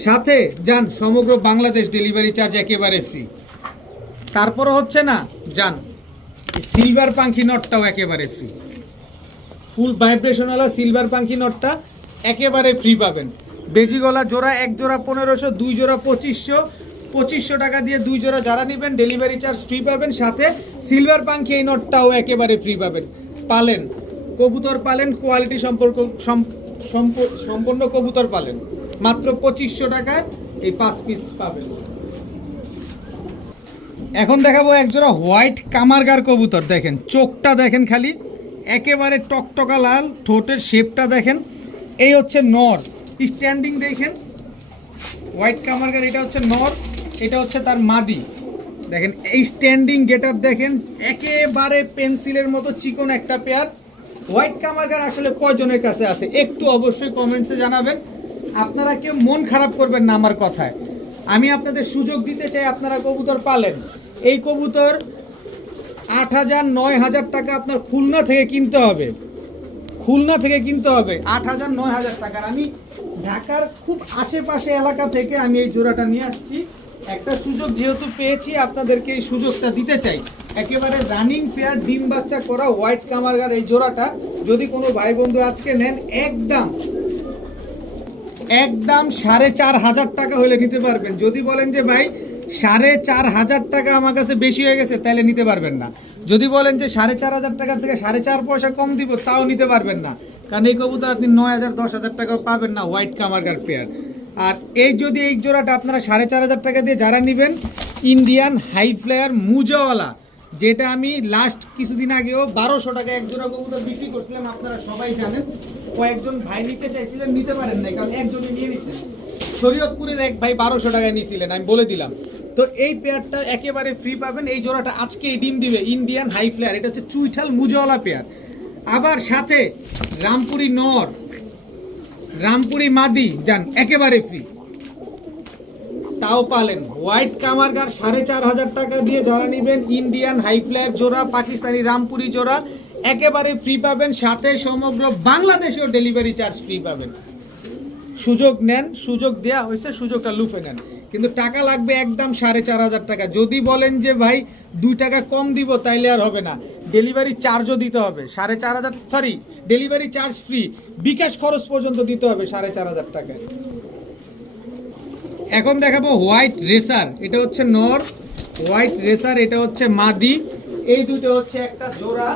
সাথে যান সমগ্র বাংলাদেশ ডেলিভারি চার্জ একেবারে ফ্রি। তারপরে হচ্ছে না, যান সিলভার পাঙ্খি নটটাও একেবারে ফ্রি, ফুল ভাইব্রেশনওয়ালা সিলভার পাঙ্খি নটটা একেবারে ফ্রি পাবেন। বেজি গলা জোড়া, 1 জোড়া 1500, 2 জোড়া 2500, 2500 টাকা দিয়ে 2 জোড়া যারা নেবেন ডেলিভারি চার্জ ফ্রি পাবেন, সাথে সিলভার পাঙ্খি এই নটটাও একেবারে ফ্রি পাবেন। পালেন কবুতর পালেন, কোয়ালিটি সম্পূর্ণ কবুতর পালেন, মাত্র 2500 টাকায় এই 5 পিস পাবেন। এখন দেখাবো এক জোড়া হোয়াইট কামারগার কবুতর। দেখেন চোখটা দেখেন খালি, একেবারে টকটকা লাল, ঠোঁটের শেপটা দেখেন। এই হচ্ছে নর, স্ট্যান্ডিং দেখেন, হোয়াইট কামারগার, এটা হচ্ছে নর, এটা হচ্ছে তার মাদি। দেখেন এই স্ট্যান্ডিং গেট আপ দেখেন, একেবারে পেন্সিলের মতো চিকন একটা পেয়ার। হোয়াইট কামারগার আসলে কয়জনের কাছে আছে একটু অবশ্যই কমেন্টসে জানাবেন। আপনারা কেউ মন খারাপ করবেন না আমার কথায়, আমি আপনাদের সুযোগ দিতে চাই, আপনারা কবুতর পালেন। এই কবুতর 8000 9000 টাকা আপনার খুলনা থেকে কিনতে হবে, খুলনা থেকে কিনতে হবে 8000 9000 টাকার। আমি ঢাকার খুব আশেপাশে এলাকা থেকে আমি এই জোড়াটা নিয়ে আসছি। একটা সুযোগ যেহেতু পেয়েছি আপনাদেরকে এই সুযোগটা দিতে চাই। একেবারে রানিং পেয়ার, ডিম বাচ্চা করা হোয়াইট কামারগার এই জোড়াটা যদি কোনো ভাই বন্ধু আজকে নেন একদম 4500 টাকা হলে নিতে পারবেন। যদি বলেন যে ভাই 4500 টাকা আমার কাছে বেশি হয়ে গেছে, তাহলে নিতে পারবেন না। যদি বলেন যে 4500 টাকা থেকে 4.5 পয়সা কম দিব, তাও নিতে পারবেন না, কারণ এই কবুতর আপনি 9000 10,000 টাকাও পাবেন না হোয়াইট কামারগার পেয়ার। আর এই যদি এই জোড়াটা আপনারা 4500 টাকা দিয়ে যারা নেবেন, ইন্ডিয়ান হাই ফ্লায়ার মুজাওয়ালা, যেটা আমি লাস্ট কিছুদিন আগেও 1200 টাকা এক জোড়া কবুতর বিক্রি করছিলাম, আপনারা সবাই জানেন। কয়েকজন ভাই নিতে চাইছিলেন, নিতে পারেন না, কারণ একজনই নিয়ে নিছেন। শরীয়তপুরের এক ভাই 1200 টাকায় নিয়েছিলেন, আমি বলে দিলাম। তো এই পেয়ারটা একেবারে ফ্রি পাবেন। এই জোড়াটা আজকে ডিম দিবে, ইন্ডিয়ান হাই ফ্লায়ার, এটা হচ্ছে চুইঠাল মুজাওয়ালা পেয়ার। আবার সাথে রামপুরি নর, রামপুরি মাদি যান একেবারে ফ্রি, তাও পালেন। হোয়াইট কামারগার 4500 টাকা দিয়ে যারা নেবেন, ইন্ডিয়ান হাই ফ্লায়ার জোড়া, পাকিস্তানি রামপুরি জোড়া একেবারে ফ্রি পাবেন, সাথে সমগ্র বাংলাদেশেও ডেলিভারি চার্জ ফ্রি পাবেন। সুযোগ নেন, সুযোগ দেওয়া হয়েছে, সুযোগটা লুফে নেন, কিন্তু টাকা লাগবে একদম 4500 টাকা। যদি বলেন যে ভাই 2 টাকা কম দিব, তাইলে আর হবে না, ডেলিভারি চার্জও দিতে হবে 4500, সরি ডেলিভারি চার্জ ফ্রি, বিকাশ খরচ পর্যন্ত দিতে হবে 4500 টাকায়। এখন দেখাবো হোয়াইট রেসার, এটা হচ্ছে নর, হোয়াইট রেসার এটা হচ্ছে মাদি। এই দুটো হচ্ছে একটা জোড়া,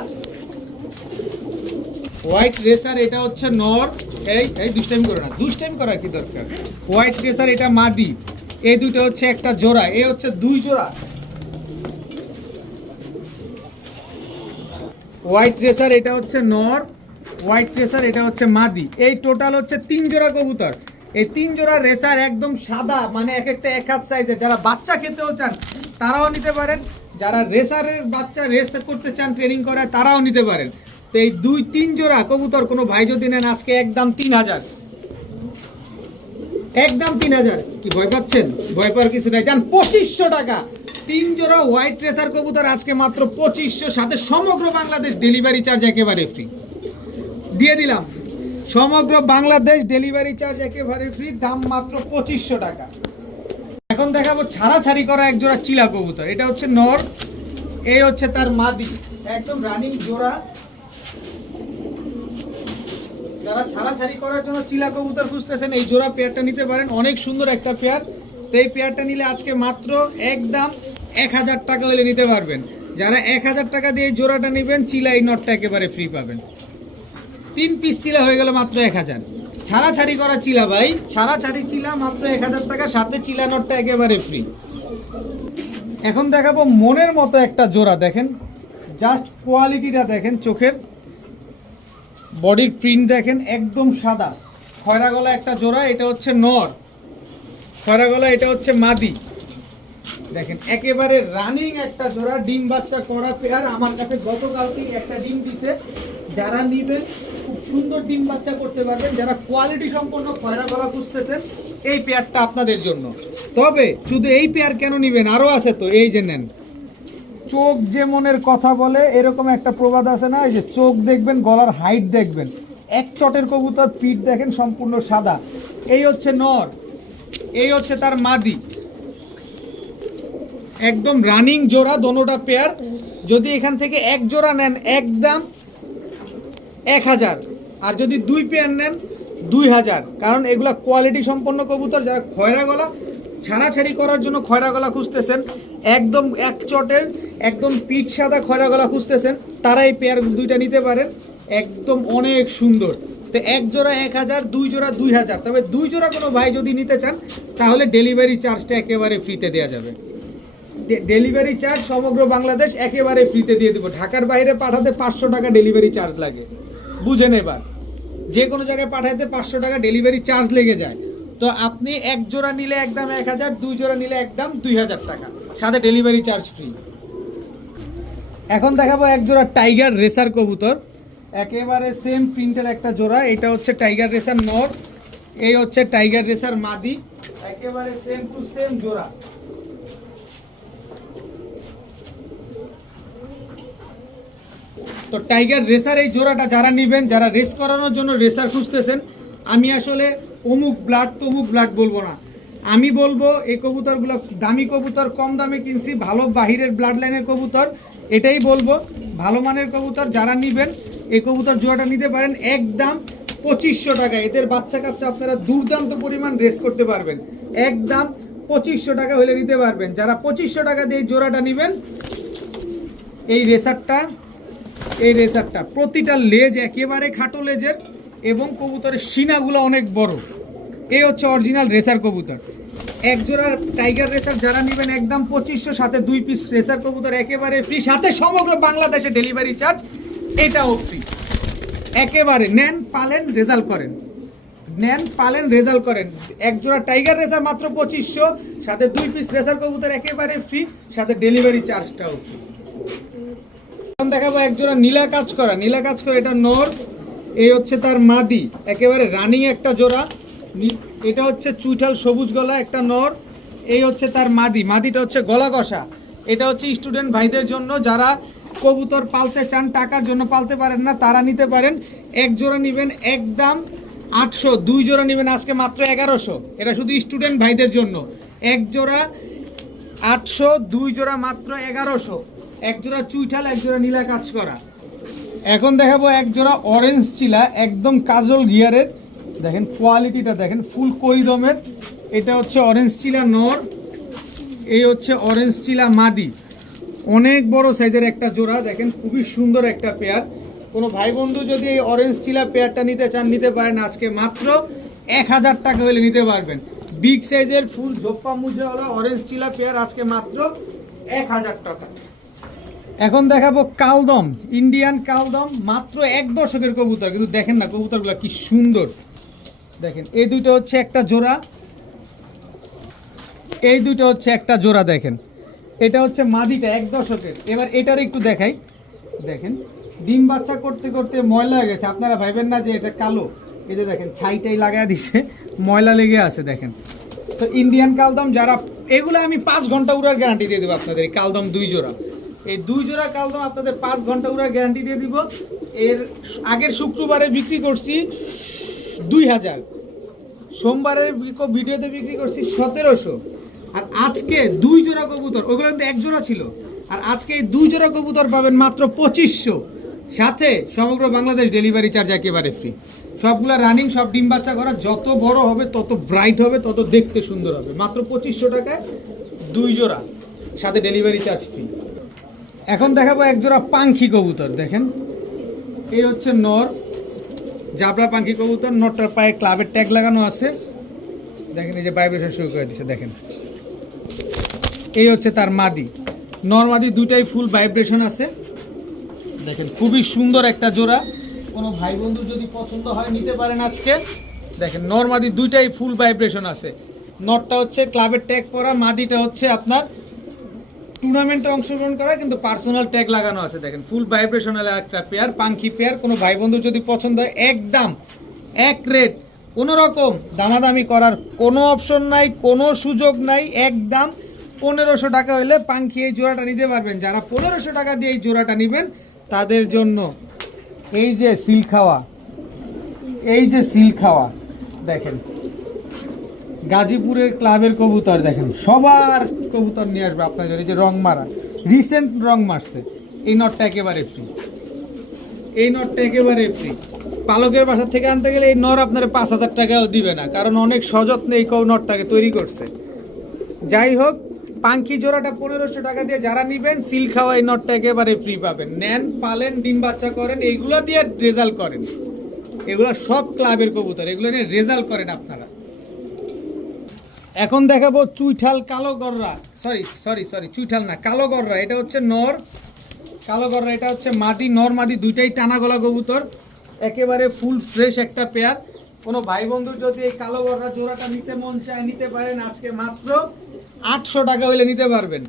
হোয়াইট রেসার এটা হচ্ছে নর। এই এই দুষ্টাইম করো না, দুষ্টাইম করার কি দরকার। হোয়াইট রেসার এটা মাদি। এই দুটো হচ্ছে একটা জোড়া, এই হচ্ছে দুই জোড়া। হোয়াইট রেসার এটা হচ্ছে নর, হোয়াইট রেসার এটা হচ্ছে মাদি। এই টোটাল হচ্ছে 3 জোড়া কবুতর। এই 3 জোড়া রেসার একদম সাদা, মানে এক একটা এক হাত সাইজের। যারা বাচ্চা খেতেও চান তারাও নিতে পারেন, যারা রেসারের বাচ্চা রেস করতে চান ট্রেনিং করায় তারাও নিতে পারেন। তো এই 2-3 জোড়া কবুতর কোনো ভাই যদি নেন আজকে একদম 3000, একদম 3000। কি ভয় পাচ্ছেন? ভয় পাওয়ার কিছু নাই, জান 2500 টাকা 3 জোড়া হোয়াইট রেসার কবুতর আজকে মাত্র 2500, সাথে সমগ্র বাংলাদেশ ডেলিভারি চার্জ একেবারে ফ্রি দিয়ে দিলাম। সমগ্র বাংলাদেশ ডেলিভারি চার্জ একেবারে ফ্রি, দাম মাত্র 2500 টাকা। এখন দেখাবো ছাড়াছাড়ি করা এক জোড়া চিলা কবুতর। এটা হচ্ছে নর, এই হচ্ছে তার মাদি, একদম রানিং জোড়া। যারা ছাড়াছাড়ি করার জন্য চিলা কবুতর খুঁজতেছেন এই জোড়া পেয়ারটা নিতে পারেন, অনেক সুন্দর একটা পেয়ার। তো এই পেয়ারটা নিলে আজকে মাত্র একদম 1000 টাকা হলে নিতে পারবেন। যারা 1000 টাকা দিয়ে এই জোড়াটা নেবেন চিলা এই নটটা একেবারে ফ্রি পাবেন। 3 পিস চিলা হয়ে গেল মাত্র 1000। ছাড়াছাড়ি করা চিলা ভাই, ছাড়াছাড়ি চিলা মাত্র 1000 টাকা, সাথে চিলা নটটা একেবারে ফ্রি। এখন দেখাবো মনের মতো একটা জোড়া, দেখেন জাস্ট কোয়ালিটিটা দেখেন, চোখের বডির প্রিন্ট দেখেন একদম সাদা, খয়রা গলা একটা জোড়া। এটা হচ্ছে নর, খয়রা গলা এটা হচ্ছে মাদি। দেখেন একেবারে রানিং একটা জোড়া, ডিম বাচ্চা করা পেয়ার। আমার কাছে গতকালকেই একটা ডিম দিছে। যারা নিবেন খুব সুন্দর ডিম বাচ্চা করতে পারবেন। যারা কোয়ালিটি সম্পন্ন খয়রা গলা খুঁজতেছেন এই পেয়ারটা আপনাদের জন্য। তবে শুধু এই পেয়ার কেন নিবেন, আরও আছে তো, এই যে নেন। চোখ যে মনের কথা বলে, এরকম একটা প্রবাদ আছে না, এই যে চোখ দেখবেন, গলার হাইট দেখবেন, এক চটের কবুতর, পিঠ দেখেন সম্পূর্ণ সাদা। এই হচ্ছে নর, এই হচ্ছে তার মাদি, একদম রানিং জোড়া দোনোটা পেয়ার। যদি এখান থেকে এক জোড়া নেন একদম 1000, আর যদি 2 পেয়ার নেন 2000। কারণ এগুলা কোয়ালিটি সম্পন্ন কবুতর। যারা খয়রা গলা ছাড়াছাড়ি করার জন্য খয়রা গলা খুঁজতেছেন, একদম এক চটের একদম পিঠ সাদা খয়রা গলা খুঁজতেছেন, তারা এই পেয়ার দুইটা নিতে পারেন, একদম অনেক সুন্দর। তো এক জোড়া 1000, 2 জোড়া 2000। তবে 2 জোড়া কোনো ভাই যদি নিতে চান তাহলে ডেলিভারি চার্জটা একেবারে ফ্রিতে দেওয়া যাবে। ডেলিভারি চার্জ সমগ্র বাংলাদেশ একেবারে ফ্রিতে দিয়ে দেবো। ঢাকার বাইরে পাঠাতে 500 টাকা ডেলিভারি চার্জ লাগে, বুঝেন। এবার যে কোনো জায়গায় পাঠাতে 500 টাকা ডেলিভারি চার্জ লেগে যায়। তো আপনি এক জোড়া নিলে একদম 1000, 2 জোড়া নিলে একদম 2000 টাকা, সাথে ডেলিভারি চার্জ ফ্রি। এখন দেখাবো এক জোড়া টাইগার রেসার কবুতর, একেবারে সেম প্রিন্টের একটা জোড়া। এটা হচ্ছে টাইগার রেসার নর, এই হচ্ছে টাইগার রেসার মাদি, একেবারে সেম টু সেম জোড়া। তো টাইগার রেসার এই জোড়াটা যারা নেবেন, যারা রেস করানোর জন্য রেসার খুঁজতেছেন, আমি আসলে অমুক ব্লাড তমুক ব্লাড বলবো না। আমি বলবো এই কবুতরগুলো দামি কবুতর, কম দামে কিনছি, ভালো বাহিরের ব্লাড লাইনের কবুতর, এটাই বলবো। ভালো মানের কবুতর যারা নেবেন এই কবুতর জোড়াটা নিতে পারেন একদম 2500 টাকা। এদের বাচ্চা কাচ্চা আপনারা দুর্দান্ত পরিমাণ রেস করতে পারবেন, একদম 2500 টাকা হলে নিতে পারবেন। যারা 2500 টাকা দিয়ে জোড়াটা নেবেন, এই রেসারটা প্রতিটা লেজ একেবারে খাটো লেজের, এবং কবুতরের সিনাগুলো অনেক বড়। এই হচ্ছে অরিজিনাল রেসার কবুতর। এক জোড়া টাইগার রেসার যারা নেবেন একদম 2500, সাথে 2 পিস রেসার কবুতর একেবারে ফ্রি, সাথে সমগ্র বাংলাদেশে ডেলিভারি চার্জ এটাও ফ্রি। একেবারে নেন, পালেন, রেজাল্ট করেন, নেন, পালেন, রেজাল্ট করেন। এক জোড়া টাইগার রেসার মাত্র 2500, সাথে 2 পিস রেসার কবুতর একেবারে ফ্রি, সাথে ডেলিভারি চার্জটাও ফ্রি। এখন দেখাবো এক জোড়া নীলা কাজ করা, এটা নর, এই হচ্ছে তার মাদি, একেবারে রানিং একটা জোড়া। এটা হচ্ছে চুইঠাল সবুজ গলা একটা নর, এই হচ্ছে তার মাদি, মাদিটা হচ্ছে গলা কষা। এটা হচ্ছে স্টুডেন্ট ভাইদের জন্য, যারা কবুতর পালতে চান, টাকার জন্য পালতে পারেন না, তারা নিতে পারেন। এক জোড়া নেবেন একদম 800, 2 জোড়া নেবেন আজকে মাত্র 1100। এটা শুধু স্টুডেন্ট ভাইদের জন্য। এক জোড়া 800, 2 জোড়া মাত্র 1100। এক জোড়া চুইঠাল, এক জোড়া নীলা কাজ করা। এখন দেখাবো এক জোড়া অরেঞ্জ চিলা, একদম কাজল গিয়ারের, দেখেন কোয়ালিটিটা দেখেন, ফুল করিদমের। এটা হচ্ছে অরেঞ্জ চিলা নর, এই হচ্ছে অরেঞ্জ চিলা মাদি। অনেক বড় সাইজের একটা জোড়া, দেখেন খুবই সুন্দর একটা পেয়ার। কোনো ভাই বন্ধু যদি এই অরেঞ্জ চিলা পেয়ারটা নিতে চান নিতে পারেন আজকে মাত্র 1000 টাকা হলে নিতে পারবেন। বিগ সাইজের ফুল ঝোপ্পা মুজাওয়ালা অরেঞ্জ চিলা পেয়ার আজকে মাত্র 1000 টাকা। এখন দেখাবো কালদম, ইন্ডিয়ান কালদম, মাত্র 1 দশকের কবুতর, কিন্তু দেখেন না কবুতরগুলো কি সুন্দর। দেখেন এই দুটো হচ্ছে একটা জোড়া, এই দুটো হচ্ছে একটা জোড়া। দেখেন এটা হচ্ছে মাদিটা 1 দশকের। এবার এটার একটু দেখাই। দেখেন ডিম বাচ্চা করতে করতে ময়লা হয়ে গেছে, আপনারা ভাইবেন না যে এটা কালো, এই যে দেখেন ছাইটাই লাগায় দিছে, ময়লা লেগে আছে। দেখেন তো ইন্ডিয়ান কালদম যারা, এগুলো আমি 5 ঘন্টা উড়ার গ্যারান্টি দিয়ে দেবো আপনাদের। এই কালদম 2 জোড়া, এই 2 জোড়া কালদম আপনাদের 5 ঘন্টা উড়ার গ্যারান্টি দিয়ে দিব। এর আগের শুক্রবারে বিক্রি করছি 2000, সোমবারের ভিডিওতে বিক্রি করছি 1700, আর আজকে 2 জোড়া কবুতর, ওগুলো কিন্তু 1 জোড়া ছিল, আর আজকে এই 2 জোড়া কবুতর পাবেন মাত্র 2500, সাথে সমগ্র বাংলাদেশ ডেলিভারি চার্জ একেবারে ফ্রি। সবগুলা রানিং, সব ডিম বাচ্চা করা, যত বড় হবে তত ব্রাইট হবে, তত দেখতে সুন্দর হবে। মাত্র 2500 টাকায় 2 জোড়া, সাথে ডেলিভারি চার্জ ফ্রি। এখন দেখাবো 1 জোড়া পাখি কবুতর। দেখেন এই হচ্ছে নর, জাবরা পাখি কবুতর। নরটার পায়ে ক্লাবের ট্যাগ লাগানো আছে। দেখেন এই যে ভাইব্রেশন শুরু করে দিচ্ছে। দেখেন এই হচ্ছে তার মাদি, নর মাদি দুটাই ফুল ভাইব্রেশন আছে। দেখেন খুবই সুন্দর একটা জোড়া, কোনো ভাই বন্ধু যদি পছন্দ হয় নিতে পারেন আজকে। দেখেন নর মাদি দুইটাই ফুল ভাইব্রেশন আছে। নরটা হচ্ছে ক্লাবের ট্যাগ পরা, মাদিটা হচ্ছে আপনার টুর্নামেন্টে অংশগ্রহণ করা, কিন্তু পার্সোনাল ট্যাগ লাগানো আছে। দেখেন ফুল ভাইব্রেশনাল একটা পেয়ার, পাখি পেয়ার। কোনো ভাই বন্ধু যদি পছন্দ হয়, একদম এক রেট, কোনো রকম দামাদামি করার কোনো অপশন নাই, কোনো সুযোগ নাই, একদম 1500 টাকা হলে পাখি এই জোড়াটা নিতে পারবেন। যারা 1500 টাকা দিয়ে এই জোড়াটা নেবেন তাদের জন্য এই যে সিল খাওয়া, এই যে সিল খাওয়া, দেখেন গাজীপুরের ক্লাবের কবুতর। দেখেন সবার কবুতর নিয়ে আসবে আপনার জন্য। এই যে রং মারা, রিসেন্ট রং মারছে, এই নটটা একেবারে ফ্রি, এই নটটা একেবারে ফ্রি। পালকের বাসা থেকে আনতে গেলে এই নর আপনার 5000 টাকাও দিবে না, কারণ অনেক সযত্নে এই নটটাকে তৈরি করছে। যাই হোক, পাখি জোড়াটা 1500 টাকা দিয়ে যারা নেবেন, সিল খাওয়া এই নটটা একেবারে ফ্রি পাবেন। নেন, পালেন, ডিম বাচ্চা করেন, এইগুলো দিয়ে রেজাল্ট করেন। এগুলো সব ক্লাবের কবুতর, এগুলো নিয়ে রেজাল্ট করেন আপনারা। এখন দেখাবো চুইঠাল কালো গররা, সরি চুইঠাল না, কালো গররা। এটা হচ্ছে নর, কালো গররা। এটা হচ্ছে মাদি, নর মাদি দুইটাই টানা গলা কবুতর, একেবারে ফুল ফ্রেশ একটা পেয়ার। কোনো ভাই বন্ধু যদি এই কালো গররা জোড়াটা নিতে মন চায় নিতে পারেন আজকে মাত্র 800 টাকা হইলে নিতে পারবেন।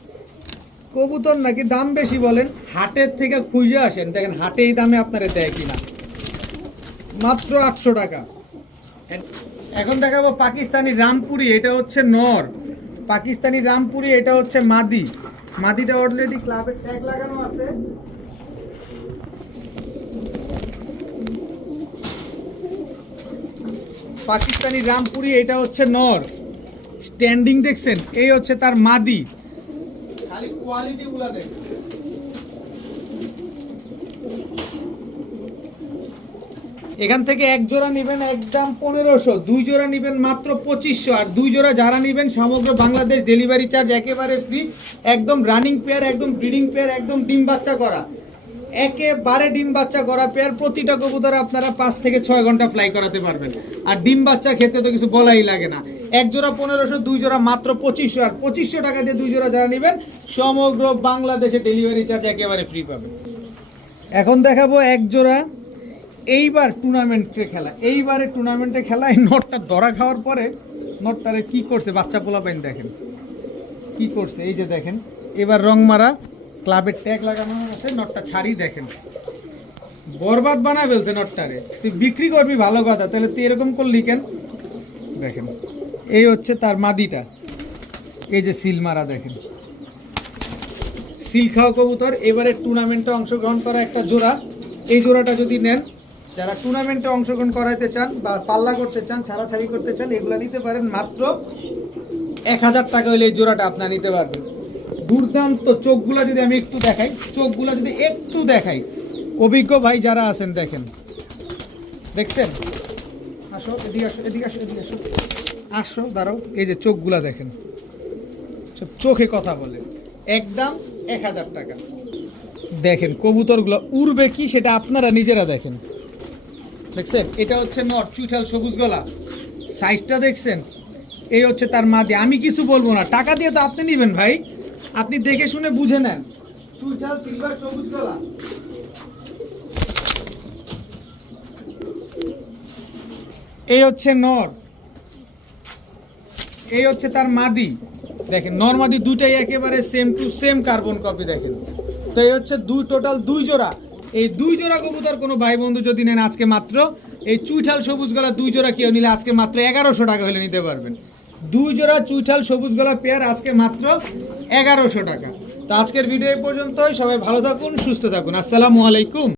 কবুতর নাকি দাম বেশি বলেন, হাটের থেকে খুঁজে আসেন, দেখেন হাটে এই দামে আপনারা দেয় কিনা। মাত্র 800 টাকা। এখন দেখাবো পাকিস্তানি রামপুরি। এটা হচ্ছে নর, পাকিস্তানি রামপুরি। এটা হচ্ছে মাদি, মাদিটা অলরেডি ক্লাবের ট্যাগ লাগানো আছে। পাকিস্তানি রামপুরি, এটা হচ্ছে নর, স্ট্যান্ডিং দেখছেন, এই হচ্ছে তার মাদি। খালি কোয়ালিটি গুলা দেখেন। এখান থেকে 1 জোড়া নেবেন একদম 1500, 2 জোড়া নেবেন মাত্র 2500, আর 2 জোড়া যারা নেবেন সমগ্র বাংলাদেশ ডেলিভারি চার্জ একেবারে ফ্রি। একদম রানিং পেয়ার, একদম ব্রিডিং পেয়ার, একদম ডিম বাচ্চা করা, একেবারে ডিম বাচ্চা করা পেয়ার। প্রতিটা কবুতর আপনারা 5 থেকে 6 ঘন্টা ফ্লাই করাতে পারবেন, আর ডিম বাচ্চা খেতে তো কিছু বলাই লাগে না। 1 জোড়া 1500, 2 জোড়া মাত্র 2500, আর 2500 টাকা দিয়ে 2 জোড়া যারা নেবেন সমগ্র বাংলাদেশে ডেলিভারি চার্জ একেবারে ফ্রি পাবেন। এখন দেখাবো 1 জোড়া এইবার টুর্নামেন্টে খেলা, এইবারে টুর্নামেন্টে খেলা। এই নটটা ধরা খাওয়ার পরে নটটারে কি করছে বাচ্চা পোলাপাইন, দেখেন কি করছে। এই যে দেখেন এবার রং মারা, ক্লাবের ট্যাগ লাগানো আছে, নটটা ছাড়ি। দেখেন বরবাদ বানা ফেলছে নটটারে। তুই বিক্রি করবি ভালো কথা, তাহলে তুই এরকম করলি কেন। দেখেন এই হচ্ছে তার মাদিটা, এই যে সিল মারা। দেখেন সিল খাওয়া কবুতর, এবারে টুর্নামেন্টে অংশগ্রহণ করা একটা জোড়া। এই জোড়াটা যদি নেন, যারা টুর্নামেন্টে অংশগ্রহণ করাইতে চান বা পাল্লা করতে চান, ছাড়াছাড়ি করতে চান, এগুলো নিতে পারেন মাত্র 1000 টাকা হলে এই জোড়াটা আপনার নিতে পারবেন। দুর্দান্ত চোখগুলা যদি আমি একটু দেখাই, চোখগুলা যদি একটু দেখাই, অভিজ্ঞ ভাই যারা আছেন দেখেন, দেখছেন, আসো এদিকে আসো, এদিকে আসো, এদিকে আসো, আসো দাঁড়াও। এই যে চোখগুলা দেখেন, সব চোখে কথা বলে। একদম 1000 টাকা। দেখেন কবুতরগুলো উড়বে কি সেটা আপনারা নিজেরা দেখেন। দেখছেন এটা হচ্ছে নর চুইঠাল সবুজ গলা, সাইজটা দেখছেন। এই হচ্ছে তার মাদি। আমি কিছু বলবো না, টাকা দিয়ে তো আপনি নেবেন ভাই, আপনি দেখে শুনে বুঝে নেন। চুইঠাল সিলভার সবুজ গলা। এই হচ্ছে নর, এই হচ্ছে তার মাদি। দেখেন নর মাদি দুটাই একেবারে same to same carbon copy দেখেন। তো এই হচ্ছে টোটাল 2 জোড়া। এই 2 জোড়া কবুতর কোনো ভাই বন্ধু যদি নেন আজকে মাত্র এই চুইঠাল সবুজ গলা 2 জোড়া কেউ নিলে আজকে মাত্র 1100 টাকা হলে নিতে পারবেন। 2 জোড়া চুইঠাল সবুজ গলা পেয়ার আজকে মাত্র 1100 টাকা। তো আজকের ভিডিও এই পর্যন্তই। সবাই ভালো থাকুন, সুস্থ থাকুন। আসসালামু আলাইকুম।